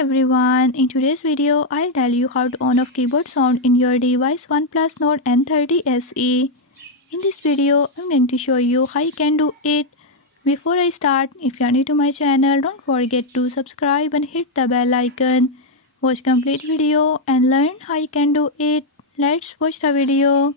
everyone, in today's video I'll tell you how to on off keyboard sound in your device OnePlus Nord N30 SE. In this video I'm going to show you how you can do it. Before I start, if you are new to my channel, don't forget to subscribe and hit the bell icon. Watch complete video and learn how you can do it. Let's watch the video.